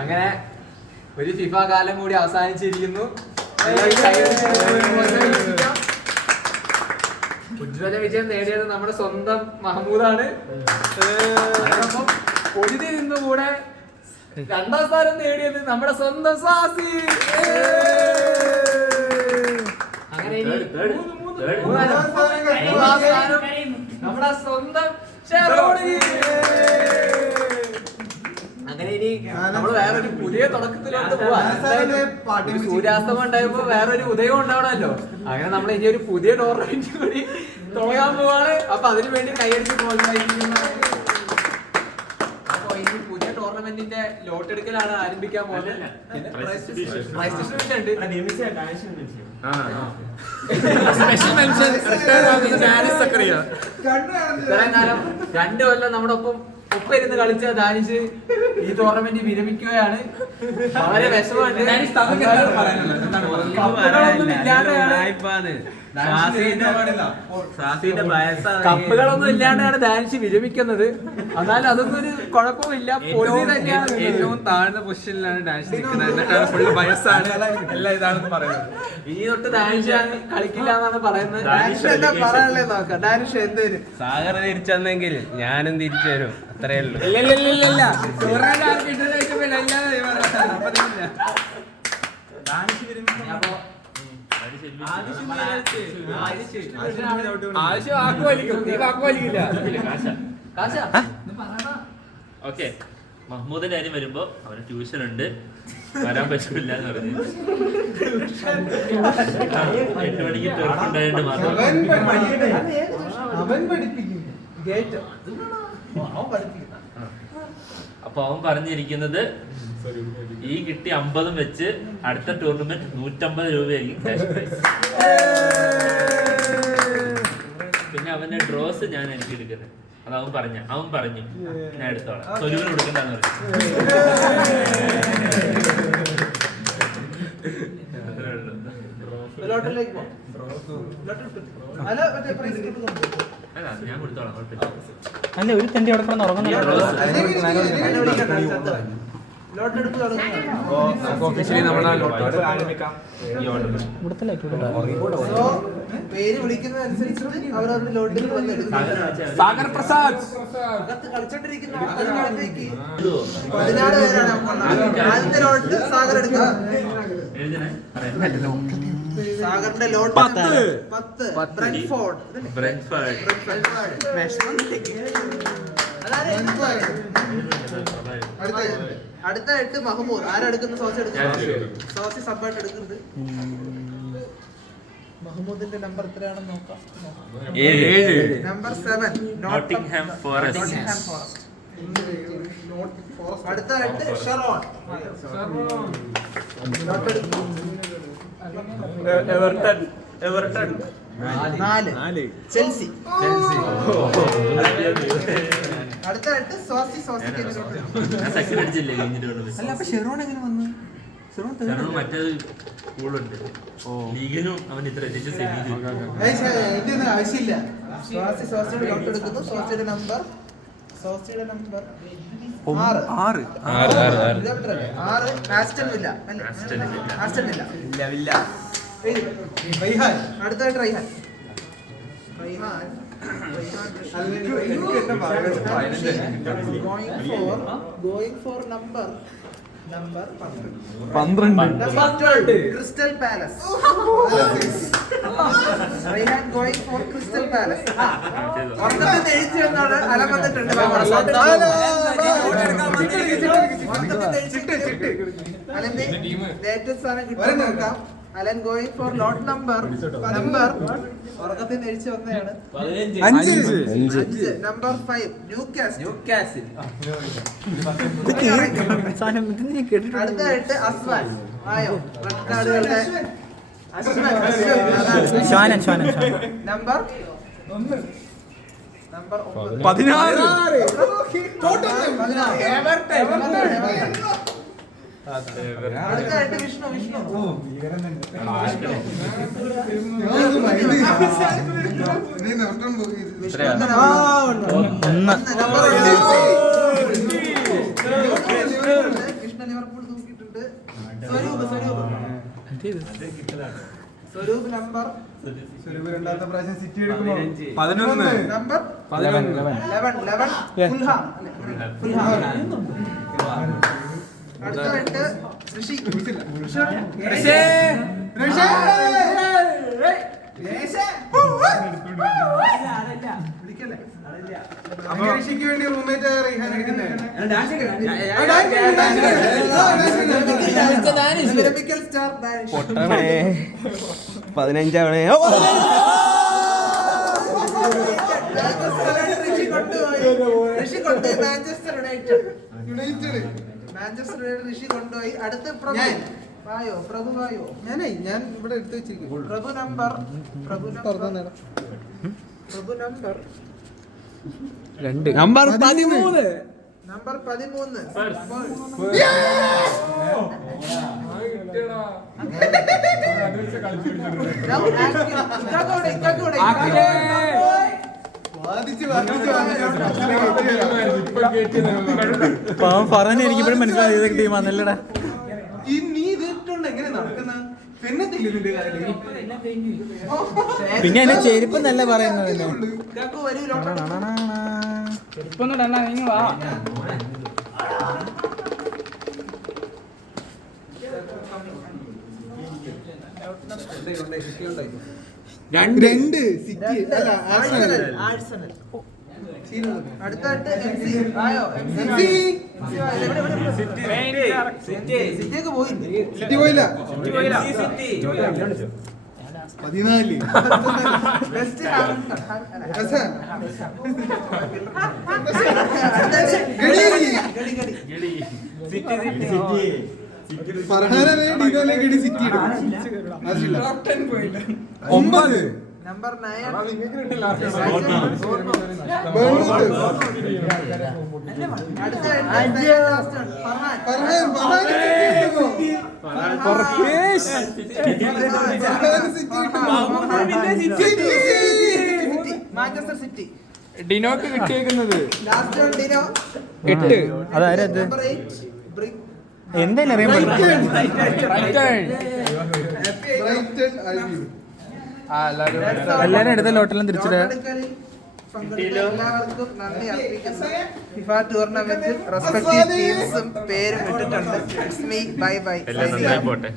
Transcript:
അങ്ങനെ ഒരു ഫിഫ കാലം കൂടി അവസാനിച്ചിരിക്കുന്നു. ഉജ്ജ്വല വിജയം നേടിയത് നമ്മുടെ സ്വന്തം മഹമ്മൂദാണ്. പൊരുതി നിന്നുകൂടെ രണ്ടാം സ്ഥാനം നേടിയത് നമ്മുടെ സ്വന്തം സാസി. അങ്ങനെ നമ്മുടെ സ്വന്തം ഷെറോണി. അങ്ങനെ ഇനി നമ്മള് വേറൊരു പുതിയ തുടക്കത്തിലോട്ട് പോവാ. സൂര്യാസ്തമം ഉണ്ടായപ്പോ വേറൊരു ഉദയം ഉണ്ടാവണമല്ലോ. അങ്ങനെ നമ്മൾ ഇനി ഒരു പുതിയ ടൂർണമെന്റ് കൂടി തുടങ്ങാൻ പോവാണ്. അപ്പൊ അതിനു വേണ്ടി കൈയടിച്ച് പ്രോത്സാഹിപ്പിക്കുന്നു. അപ്പൊ ഇനി പുതിയ ടൂർണമെന്റിന്റെ ലോട്ടെടുക്കലാണ് ആരംഭിക്കാൻ പോകുന്നത്. സ്പെഷ്യൽ മെൻഷൻ ഇത്രയും കാലം 2 കൊല്ലം നമ്മുടെ ഒപ്പം ഇരുന്ന് കളിച്ച ദാനിഷ് ഈ ടൂർണമെന്റ് വിരമിക്കുകയാണ്. വളരെ വിഷമമുണ്ട്. കപ്പുകളൊന്നും ഇല്ലാണ്ടാണ് ഡാൻസ് വിരമിക്കുന്നത്. എന്നാലും അതൊന്നും ഒരു കുഴപ്പമില്ല. പൊരുതി തന്നെയാണ്. ഏറ്റവും താഴ്ന്ന പൊസിഷനിലാണ് ഡാൻസ് നിൽക്കുന്നത്. ഫുള്ള് വയസ്സാണ് എല്ലാം ഇതാണെന്ന് പറയുന്നത്. ഇനി തൊട്ട് ഡാൻസ് കളിക്കില്ല എന്നാണ് പറയുന്നത്. സാഗർ തിരിച്ചെന്നെങ്കിൽ ഞാനും തിരിച്ചു തരും. അത്രേ ഉള്ളൂ. ഓക്കെ, മഹ്മൂദിന്റെ കാര്യം വരുമ്പോ അവന് ട്യൂഷൻ ഉണ്ട്, വരാൻ പറ്റില്ല എന്ന് പറഞ്ഞു. 8 മണിക്ക് ടർഫ് ഉണ്ടായിട്ട് മാത്രം. അപ്പൊ അവൻ പറഞ്ഞിരിക്കുന്നത് ഈ കിട്ടി 50 വെച്ച് അടുത്ത ടൂർണമെന്റ് 150 രൂപയായിരിക്കും ക്യാഷ് പ്രൈസ്. പിന്നെ അവന്റെ ഡ്രോസ് ഞാൻ എനിക്ക് എടുക്കുന്നത്. അത് അവൻ പറഞ്ഞു ഞാൻ എടുത്തോളാം, സ്വരൂപിന് കൊടുക്കണ്ടെന്ന് പറഞ്ഞു. അല്ല, ഞാൻ കൊടുത്തോളാം, കുഴപ്പമില്ല. അല്ല, ഒരു തന്റെ അവിടെ കിടന്ന് ഉറങ്ങുന്ന പേര് വിളിക്കുന്നതനുസരിച്ചിട്ട് അവരവരുടെ ലോട്ടിൽ സാഗർ പ്രസാദ് കളിച്ചോണ്ടിരിക്കുന്ന 14 പേരാണ്. ആദ്യത്തെ ലോട്ട് സാഗർ എടുക്കുന്നത്. സാഗറിന്റെ ലോട്ട് 10 അടുത്ത 8 മഹമ്മൂദ്. ആരെടുക്കുന്ന? സോസി എടുക്കുന്നത്. സോസി സബ്ബായിട്ട് എടുക്കുന്നത്. മഹമ്മൂദിന്റെ നമ്പർ എത്രയാണെന്ന് നോക്കാം. Number 7 Nottingham forest. അടുത്ത 8 ഷെറോൺ. Everton 4 Chelsea. അടുത്ത 8 സോസി. മറ്റേത് സ്കൂളുണ്ട്, ലീഗിനും അവൻ ഇത്ര ആവശ്യമില്ല. സോസിയുടെ ലോട്ട് എടുക്കുന്നു. സോസിയുടെ നമ്പർ 6. Aston villa. അടുത്തായിട്ട് Raihan. Going for number 12. Crystal Palace. Rayhan going for Crystal Palace. ഒർക്കത്തിന്റെ എഴുതി എന്നാണ് അലം വന്നിട്ടുണ്ട്. അലന്റെ ലേറ്റസ്റ്റ് സാധനം കിട്ടാൻ നോക്കാം. Alan going for lot number ഉറക്കത്തിന് എഴുതി വന്നതാണ് 5. Number 5 Newcastle. അടുത്തായിട്ട് അസ്വാൻ. ആയോ റെഡ് കാർഡുകളുടെ അസ്വാൻ. നമ്പർ 16. അടുത്തായിട്ട് വിഷ്ണു. സ്വരൂപ് നമ്പർ രണ്ടാമത്തെ പ്രാവശ്യം സിറ്റി എടുക്കുമ്പോ 11 നമ്പർ 11 11 ഫുൽഹാം. അടുത്തായിട്ട് ഋഷി. ഋഷിക്ക് വേണ്ടി റൂംമേറ്റ് റീഹാൻ സ്റ്റാർ ദാനിഷ്. 15 ഋഷി കൊണ്ടുപോയി മാഞ്ചസ്റ്റർ യുണൈറ്റഡ്. മാഞ്ചസ്റ്റർ യുണൈറ്റഡ് ഋഷി കൊണ്ടുപോയി. അടുത്ത് പ്രഭു വായോ, പ്രഭു വായോ. ഞാൻ ഇവിടെ എടുത്തു വെച്ചിരിക്കും. പ്രഭു നമ്പർ 2 നമ്പർ 13 നമ്പർ 13. പറഞ്ഞ എനിക്കിപ്പോഴും മനസ്സിലായി ഏതൊക്കെ ടീമാന്നല്ലടാ. ഈ നീ ഇതിട്ടുണ്ട് എങ്ങനെ നടക്കുന്ന പെണ്ണത്തില്ല ഇതിന്റെ കാര്യം. പിന്നെ എന്നെ ചെരുപ്പ് നല്ല പറയുന്നത് ചെറുപ്പൊന്നും ഇടണ്ട, നീ വാ. രണ്ട് സിറ്റി അല്ല ആഴ്സണൽ. അടുത്തായിട്ട് MC. വായോ, MC. സിറ്റിയൊക്കെ പോയില്ലേ? സിറ്റി പോയില്ല 14 ബെസ്റ്റ് സിറ്റി എടുക്കും. 9 നമ്പർ 9 മാഞ്ചസ്റ്റർ സിറ്റി. ഡിനോക്ക് കിട്ടിയേക്കുന്നത് ലാസ്റ്റ് ഡിനോ 8 അതായത് നമ്പർ 8 ബ്രിക്. എന്തായാലും അറിയാൻ പറ്റില്ല. എല്ലാരും എടുത്ത ലോട്ടെല്ലാം തിരിച്ചിട്ട് എല്ലാവർക്കും നന്ദി അർപ്പിക്കുന്നു. ഫിഫ ടൂർണമെന്റിൽ റെസ്പെക്റ്റീവ് ടീംസും പേരും ഇട്ടിട്ടുണ്ട്. It's me. Bye bye. എല്ലാം നന്നായി പോട്ടെ.